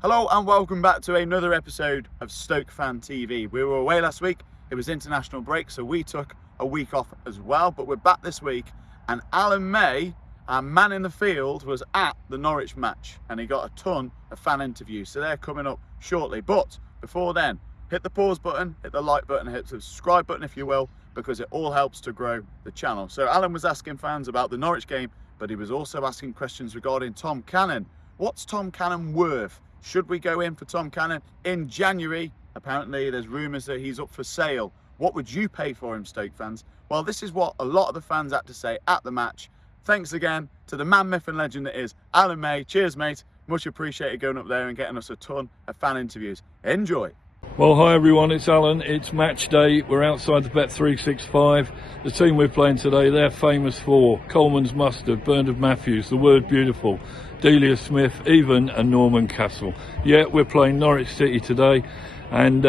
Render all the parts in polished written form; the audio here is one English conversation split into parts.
Hello and welcome back to another episode of Stoke Fan TV. We were away last week, it was international break, so we took a week off as well, but we're back this week and Alan May, our man in the field, was at the Norwich match and he got a ton of fan interviews, so they're coming up shortly. But before then, hit the pause button, hit the like button, hit the subscribe button if you will, because it all helps to grow the channel. So Alan was asking fans about the Norwich game, but he was also asking questions regarding Tom Cannon. What's Tom Cannon worth? Should we go in for Tom Cannon in January? Apparently there's rumours that he's up for sale. What would you pay for him, Stoke fans? Well, this is what a lot of the fans had to say at the match. Thanks again to the man, myth and legend that is Alan May. Cheers, mate. Much appreciated going up there and getting us a ton of fan interviews. Enjoy. Well, hi everyone, it's Alan. It's match day. We're outside the Bet365. The team we're playing today, they're famous for Coleman's Mustard, Bernard Matthews, The Word Beautiful, Delia Smith, Even and Norman Castle. Yeah, we're playing Norwich City today and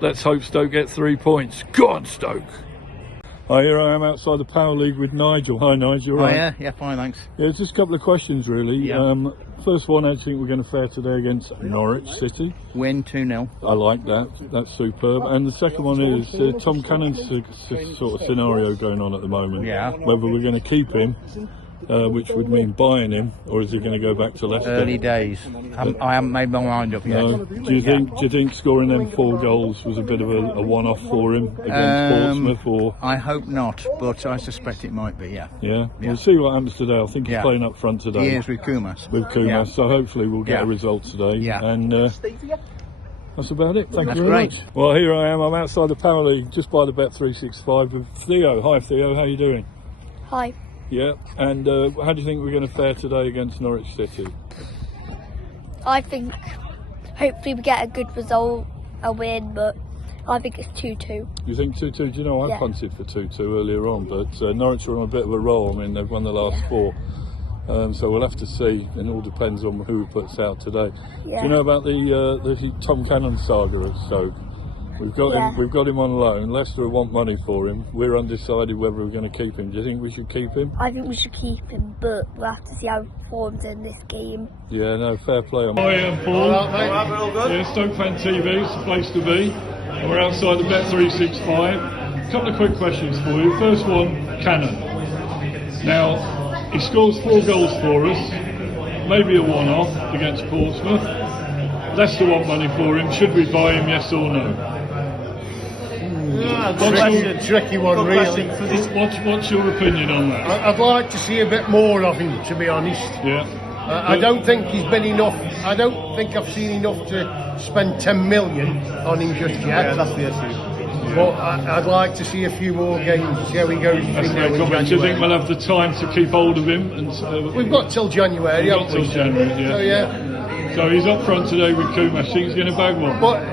let's hope Stoke get 3 points. Go on, Stoke! Hi, here I am outside the Power League with Nigel. Hi Nigel, right? Yeah, fine, thanks. Yeah, it's just a couple of questions really. Yeah. First one, I think we're going to fare today against Norwich City. Win 2-0. I like that, that's superb. And the second one is Tom Cannon's sort of scenario going on at the moment. Yeah. Whether we're going to keep him, which would mean buying him, or is he going to go back to Leicester? Early days. I haven't made my mind up yet. No. Do you think scoring them 4 goals was a bit of a one-off for him against Portsmouth? Or I hope not, but I suspect it might be, yeah. Yeah? We'll see what happens today. I think he's playing up front today. He is with Kumas. With Kumas, so hopefully we'll get a result today. Yeah. And that's about it. Thank you very great. much. Well, here I am. I'm outside the Power League, just by the Bet365 with Theo. Hi Theo, how you doing? Hi. Yeah, and how do you think we're going to fare today against Norwich City? I think hopefully we get a good result, a win, but I think it's 2-2. You think 2-2? Do you know, I punted for 2-2 earlier on, but Norwich are on a bit of a roll. I mean, they've won the last 4. So we'll have to see, and it all depends on who puts out today. Yeah. Do you know about the Tom Cannon saga at Stoke? We've got him on loan. Leicester want money for him. We're undecided whether we're going to keep him. Do you think we should keep him? I think we should keep him, but we'll have to see how he performs in this game. Yeah, no, fair play. Hi, I'm Paul. All good? Yeah, Stoke Fan TV, it's the place to be. And we're outside the Bet365. A couple of quick questions for you. First one, Cannon. Now, he scores 4 goals for us, maybe a one-off against Portsmouth. Leicester want money for him. Should we buy him, yes or no? Tricky one, really. What's your opinion on that? I'd like to see a bit more of him, to be honest. Yeah. I don't think he's been enough. I don't think I've seen enough to spend 10 million on him just yet. Yeah, that's the issue. But I'd like to see a few more games to see how he goes. That's a great comment. Do you think we'll have the time to keep hold of him? And, we've got till January, haven't we? Till January, yeah. So, yeah. So he's up front today with Kumas. Think he's going to bag one? But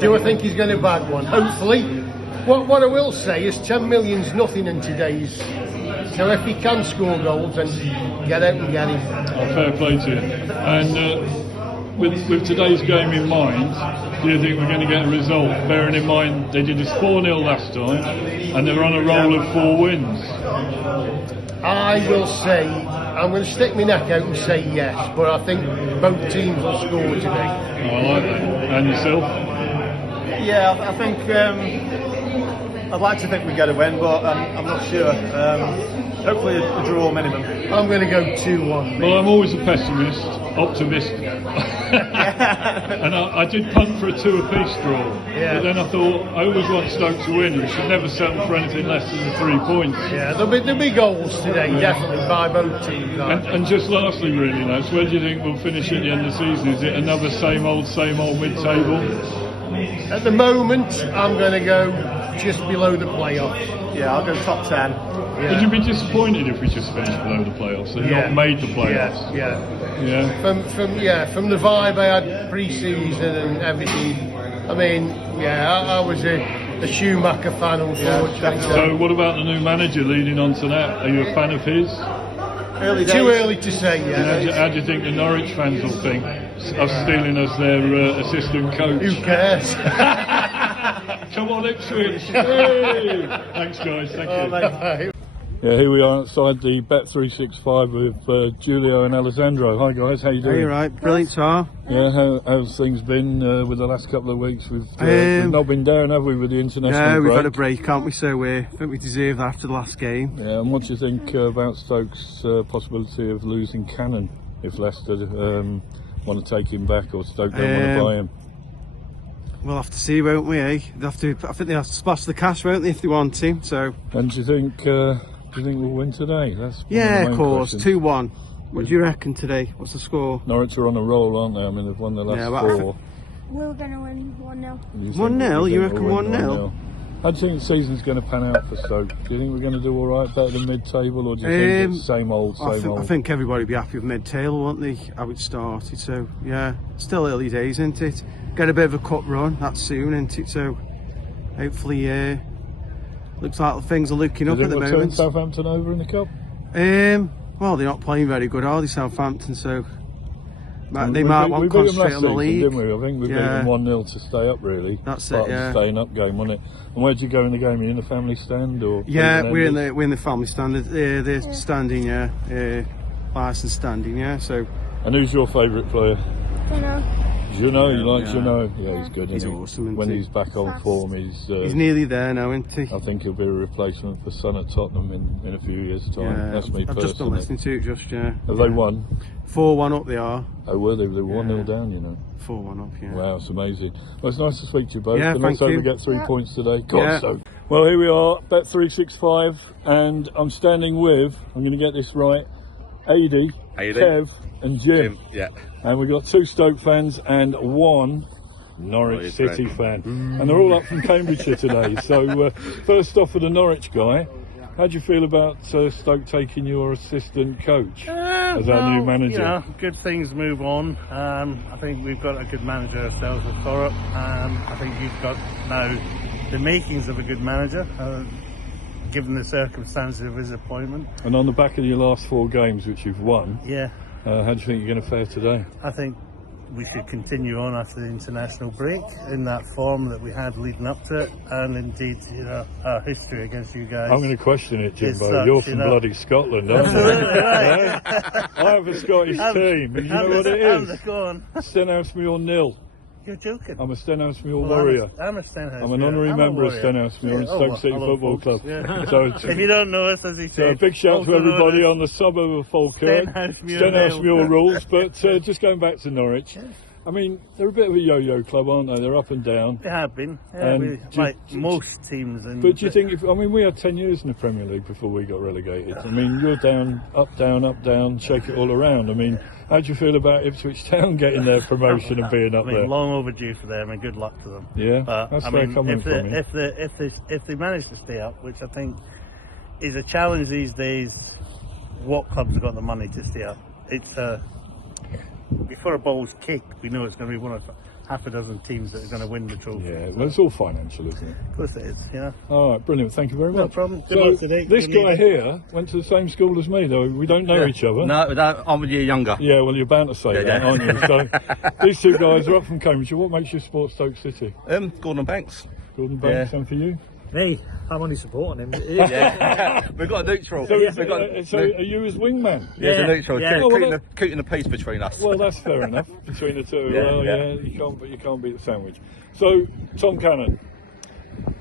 do I think he's going to bag one? Hopefully. What I will say is 10 million's nothing in today's. So if he can score goals, then get out and get him. Oh, fair play to you. And with today's game in mind, do you think we're going to get a result? Bearing in mind they did us 4-0 last time, and they're on a roll of 4 wins. I will say, I'm going to stick my neck out and say yes, but I think both teams will score today. I like that. And yourself? Yeah, I think I'd like to think we get a win, but I'm not sure. Hopefully a draw minimum. I'm going to go 2-1. Well, I'm always a pessimist, optimist. And I did punt for a 2-apiece draw. Yeah. But then I thought, I always want Stoke to win. We should never settle for anything less than the 3 points. Yeah, there'll be goals today, definitely, by both teams. And just lastly, really, Nats, where do you think we'll finish at the end of the season? Is it another same old mid-table? At the moment, I'm going to go just below the playoffs. Yeah, I'll go top 10. Yeah. Would you be disappointed if we just finished below the playoffs and not made the playoffs? Yeah. From the vibe I had pre-season and everything. I mean, I was a Schumacher fan, unfortunately. So what about the new manager leading on to that? Are you a fan of his? Early days. Too early to say, yeah. How do you think the Norwich fans will think? Us stealing as their assistant coach? Who cares? Come on, Ipswich! Hey! Thanks, guys. Thank you. Yeah, here we are outside the Bet365 with Julio and Alessandro. Hi guys, how you doing? Hey, right, brilliant, Tar. Yeah, how's things been with the last couple of weeks? We've not been down, have we, with the international Yeah, break? we've had a break, haven't we? So I think we deserve that after the last game. Yeah, and what do you think about Stoke's possibility of losing Cannon if Leicester want to take him back, or Stoke don't want to buy him? We'll have to see, won't we? I think they have to splash the cash, won't they, if they want him? So. And do you think we'll win today? That's yeah, of course. questions. 2-1. What do you reckon today? What's the score? Norwich are on a roll, aren't they? I mean, they've won the last 4. We're going to win 1-0. 1-0? You reckon 1-0? How do you think the season's going to pan out for Stoke? Do you think we're going to do all right, better than mid-table, or do you think it's same old, same old? I think everybody would be happy with mid-table, won't they? How it started. So yeah, still early days, isn't it? Get a bit of a cup run. That's soon, isn't it? So hopefully, looks like things are looking up at the moment. Turn Southampton over in the cup? Well, they're not playing very good, are they, Southampton? So they might want to concentrate on the league. Didn't we? I think we beat them 1-0 to stay up, really. That's part it, yeah. of the staying up game, wasn't it? And where'd you go in the game? Are you in the family stand, or? Yeah, we're in the family stand. They're standing, yeah. Licensed standing, yeah. So. And who's your favourite player? Juno, you like Juno? Yeah, he's good. He's isn't he? awesome. When he's back on form, he's nearly there now, isn't he? I think he'll be a replacement for Son at Tottenham in a few years' time. Yeah, that's me personally. I've just been listening to it, yeah. Have they won? 4-1 up they are. Oh, were they? They were 1-0 down, you know. 4-1 up, yeah. Wow, it's amazing. Well, it's nice to speak to you both. Yeah, and thank let's hope you. we get 3 points today. Yeah. So. Well, here we are, Bet365, and I'm standing with, I'm going to get this right, Adi, Kev and Jim. Yeah. And we've got 2 Stoke fans and 1 Norwich City fan. And they're all up from Cambridgeshire today. So first off for the Norwich guy, how do you feel about Stoke taking your assistant coach as our new manager? You know, good things move on. I think we've got a good manager ourselves at Thorpe. I think you've got now the makings of a good manager, given the circumstances of his appointment. And on the back of your last 4 games, which you've won, yeah, how do you think you're going to fare today? I think we should continue on after the international break in that form that we had leading up to it, and indeed, you know, our history against you guys. I'm going to question it, Jimbo. Such, You're from bloody Scotland, aren't you? Right. I have a Scottish team, and you know what it is? Stenhousemuir nil. You're joking. I'm a Stenhousemuir warrior. I'm a Stenhousemuir. I'm an honorary member of Stenhousemuir and Stoke City Football Club. Yeah. So if you don't know us, as he so said, a big shout to everybody on the suburb of Falkirk. Stenhousemuir rules. But just going back to Norwich, I mean, they're a bit of a yo-yo club, aren't they? They're up and down. They have been, like most teams. But do you think, I mean, we had 10 years in the Premier League before we got relegated. I mean, you're down, up, down, shake it all around. I mean, how do you feel about Ipswich Town getting their promotion and being up there? Long overdue for them, and good luck to them. Yeah, but that's fair comment from you. If they manage to stay up, which I think is a challenge these days, what clubs have got the money to stay up? It's before a ball's kicked, we know it's going to be one of half a dozen teams that are going to win the trophy. Yeah, well, it's all financial, isn't it? Of course it is, yeah. All right, brilliant. Thank you very much. No problem. Good So luck today. this guy here went to the same school as me, though. We don't know each other. No, I'm a year younger. Yeah, well, you're bound to say that, aren't you? So these 2 guys are up from Cambridge. What makes you support Stoke City? Gordon Banks. Gordon Banks, and for you? Me, I'm only supporting him. Yeah. We've got a neutral. So, so are you his wingman? Yeah, a neutral. Yeah. Keeping the peace between us. Well, that's fair enough between the 2. Yeah, Well, yeah. you can't beat the sandwich. So Tom Cannon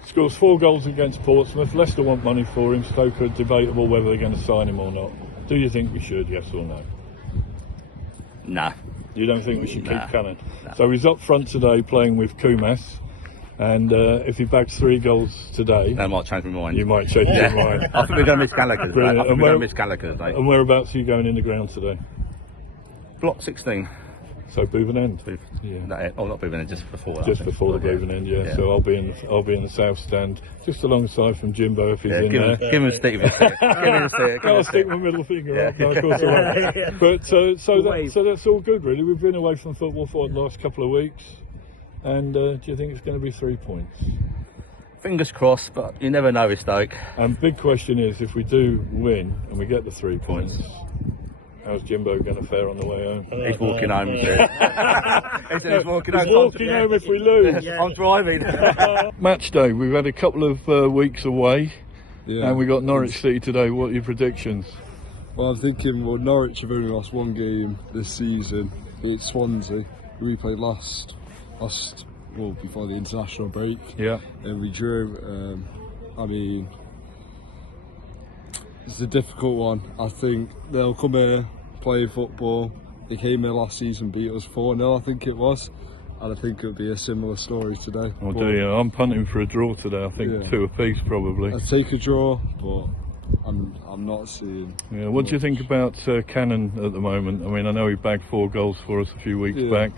scores 4 goals against Portsmouth. Leicester want money for him. Stoke are debatable whether they're going to sign him or not. Do you think we should? Yes or no? Nah. You don't think we should keep Cannon? Nah. So he's up front today playing with Kumas. And if he bags 3 goals today, That might change my mind. you might change your mind. I think we're going to miss Gallagher today. Brilliant. I think And we're where- going to miss Gallagher today. And whereabouts are you going in the ground today? Block 16. So Booven End. Yeah. No, not Booven, just before that. Just I think. before the Booven End, yeah. Yeah. So I'll be in the south stand, just alongside from Jimbo if he's in give there. him a stick. Give him a stick. I'll stick my middle finger up. No, of course I won't. Yeah. But so that's all good, really. We've been away from football for the last couple of weeks, and do you think it's going to be 3 points? Fingers crossed, but you never know with Stoke. And big question is, if we do win and we get the 3 points, how's Jimbo going to fare on the way home? He's walking home. He said he's walking home. He's walking home if we lose. I'm driving. Match day. We've had a couple of weeks away. Yeah. And we got Norwich City today. What are your predictions? Well, I'm thinking, well, Norwich have only lost one game this season. It's Swansea, who we played last, well, before the international break. Yeah. And we drew. I mean, it's a difficult one. I think they'll come here, play football. They came here last season, beat us 4-0, I think it was. And I think it'll be a similar story today. Oh, do you? I'm punting for a draw today. I think 2 apiece probably. I'd take a draw, but I'm not seeing. Yeah. What do you think about Cannon at the moment? I mean, I know he bagged 4 goals for us a few weeks back,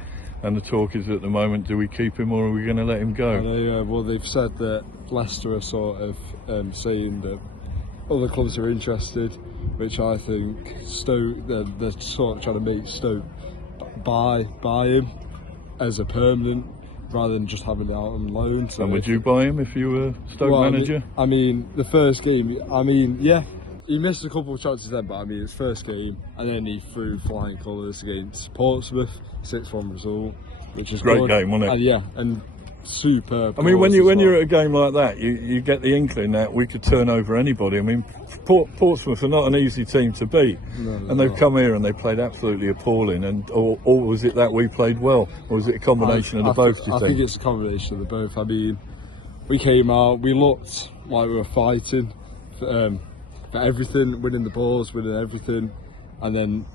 and the talk is at the moment: do we keep him or are we going to let him go? I know, yeah. Well, they've said that Leicester are sort of saying that other clubs are interested, which I think Stoke they're sort of trying to make Stoke buy him as a permanent, rather than just having it out on loan. So and would you buy him if you were Stoke manager? I mean, the first game, yeah, he missed a couple of chances then, but I mean, his first game, and then he threw flying colours against Portsmouth, 6-1 result, which is great good. game, wasn't it? And yeah, and superb. I mean, when you're at a game like that, you get the inkling that we could turn over anybody. I mean, Portsmouth are not an easy team to beat, and they've come here and they played absolutely appalling. And or was it that we played well, or was it a combination of the both? I think it's a combination of the both. I mean, we came out, we looked like we were fighting for everything, winning the balls, winning everything, and then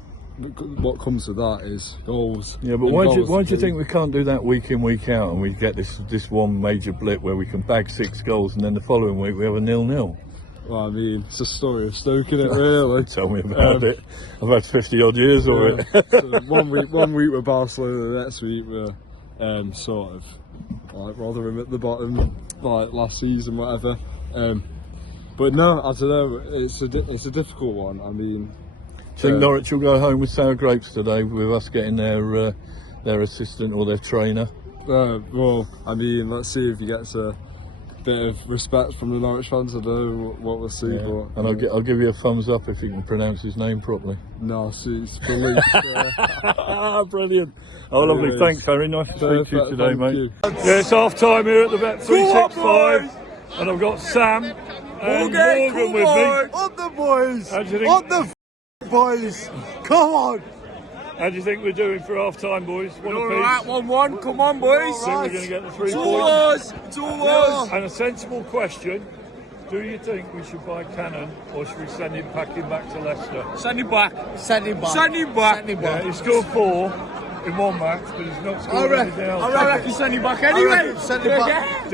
what comes with that is goals. Yeah, but why do you think we can't do that week in, week out, and we get this one major blip where we can bag 6 goals, and then the following week we have a 0-0? Well, I mean, it's a story of Stoke, isn't it, really? Tell me about it. I've had 50 odd years of it. So one week we're Barcelona, the next week we're sort of like Rotherham at the bottom, like last season, whatever. But no, I don't know. It's a difficult one. I mean, I think Norwich will go home with sour grapes today, with us getting their assistant or their trainer. Well, I mean, let's see if he gets a bit of respect from the Norwich fans. I don't know what we'll see. Yeah. But and I'll give you a thumbs up if you can pronounce his name properly. No, it's brilliant. Brilliant. Oh, lovely. Anyways, Thanks, Harry. Nice to speak to you today, thank mate. you. Yeah, it's half time here at the Bet 365, and I've got Sam and Morgan with me. On the boys! How do you think? On the boys! Come on! How do you think we're doing for half time, boys? One All apiece. right, 1-1. Come on, boys. Think we're going to get the 3 It's all points? ours. It's all ours. And a sensible question: do you think we should buy Cannon, or should we send him packing back to Leicester? Send him back. Send him back. Send him back. Send him Yeah, back. he scored 4 in one match, but he's not scored anything else. I reckon send him back anyway. Send him back.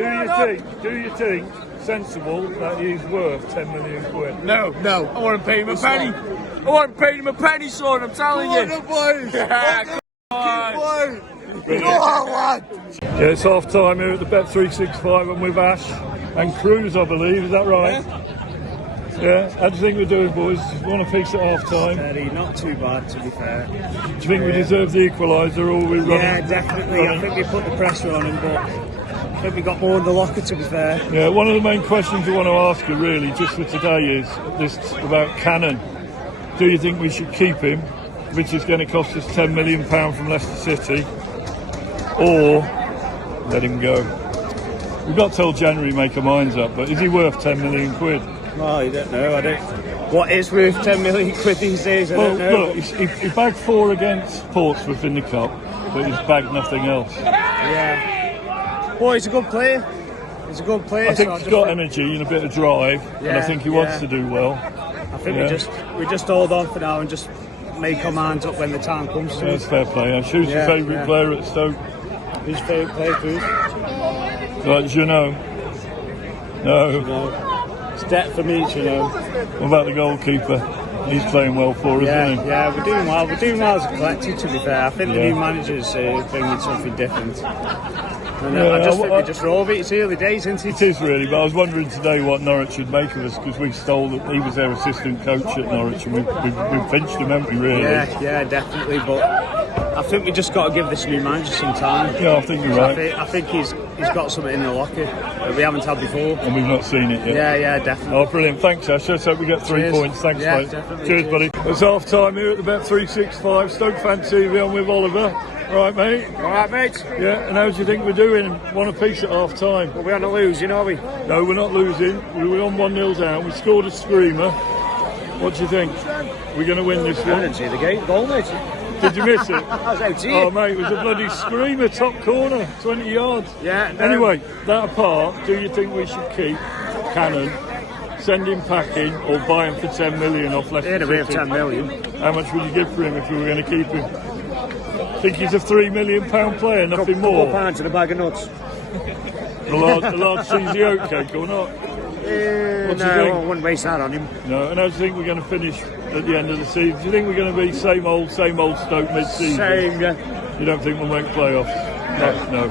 Do you think sensible that he's worth 10 million quid? No. No. I want to pay him a penny. I want to pay him a penny, son. I'm telling you. the boys. Yeah, Yeah, it's half time here at the Bet 365. I'm with Ash and Cruz, I believe. Is that right? Yeah. How do you think we're doing, boys? One apiece at half time. Not too bad, to be fair. Do you think we deserve the equaliser, or are we running? Yeah, definitely. I think we put the pressure on him, but I think we got more in the locker, to be fair. Yeah, one of the main questions I want to ask you, really, just for today, is this about Cannon. Do you think we should keep him, which is going to cost us £10 million from Leicester City, or let him go? We've got till January make our minds up, but is he worth 10 million quid? Well, you don't know. What is worth 10 million quid these days? I don't know. Look, he bagged 4 against Portsmouth in the cup, but he's bagged nothing else. Yeah. Well, he's a good player. He's a good player. I think he's got energy and a bit of drive, and I think he wants to do well. I think we just hold on for now and just make our minds up when the time comes. Yeah, it's fair play. And who's your favourite player at Stoke? Who's your favourite player, Cruz? Like Jeannot? No. It's debt for me, you know. What about the goalkeeper? He's playing well for us, isn't he? Yeah, we're doing well. We're doing well as a collective, to be fair. I think the new manager's bringing something different. And I just think we just roll with it. It's early days, isn't it? It is really, but I was wondering today what Norwich should make of us, because we stole that he was their assistant coach at Norwich, and we've pinched him, haven't we, really? Yeah, definitely. But I think we just got to give this new manager some time. Yeah, I think you're right. I think he's got something in the locker that we haven't had before. And we've not seen it yet. Yeah, definitely. Oh, brilliant. Thanks, Ash. Let's hope we get 3 points. Thanks, mate. Definitely. Cheers, buddy. It's half time here at the Bet 365 Stoke Fan TV. I'm with Oliver. Right, mate. All right, mate. Yeah, and how do you think we're doing? One apiece at half time. Well, we're not losing, are we? No, we're not losing. We were on 1-0 down. We scored a screamer. What do you think? We're going to win this I one. didn't see the game. Goal, mate. Did you miss it? I was out here. Oh, mate, it was a bloody screamer, top corner, 20 yards. Yeah. Anyway, that apart, do you think we should keep Cannon, send him packing, or buy him for 10 million off Leicester Anyway, of City? 10 million. How much would you give for him if we were going to keep him? Think he's a £3 million player, nothing Couple more? pints and a bag of nuts. The large cheesy oatcake or not? What do you No, think? I wouldn't waste that on him. No, and how do you think we're going to finish at the end of the season? Do you think we're going to be same old Stoke mid-season? Same, yeah. You don't think we'll make playoffs? No.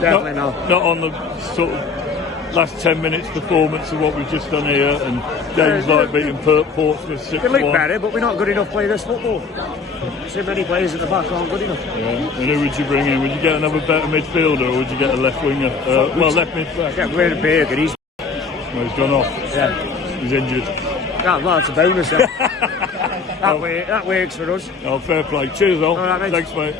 Definitely not. Not on the sort of last 10 minutes performance of what we've just done here, and games like beating Portsmouth 6-1. We look better, but we're not good enough playing this football. So many players at the back aren't good enough. Yeah. And who would you bring in? Would you get another better midfielder, or would you get a left winger? Left mid-back. Get rid of Berger, he's Gone off. Yeah. He's injured. Well, it's a bonus. That works for us. Oh, fair play. Cheers, all. All right, mate. Thanks, mate.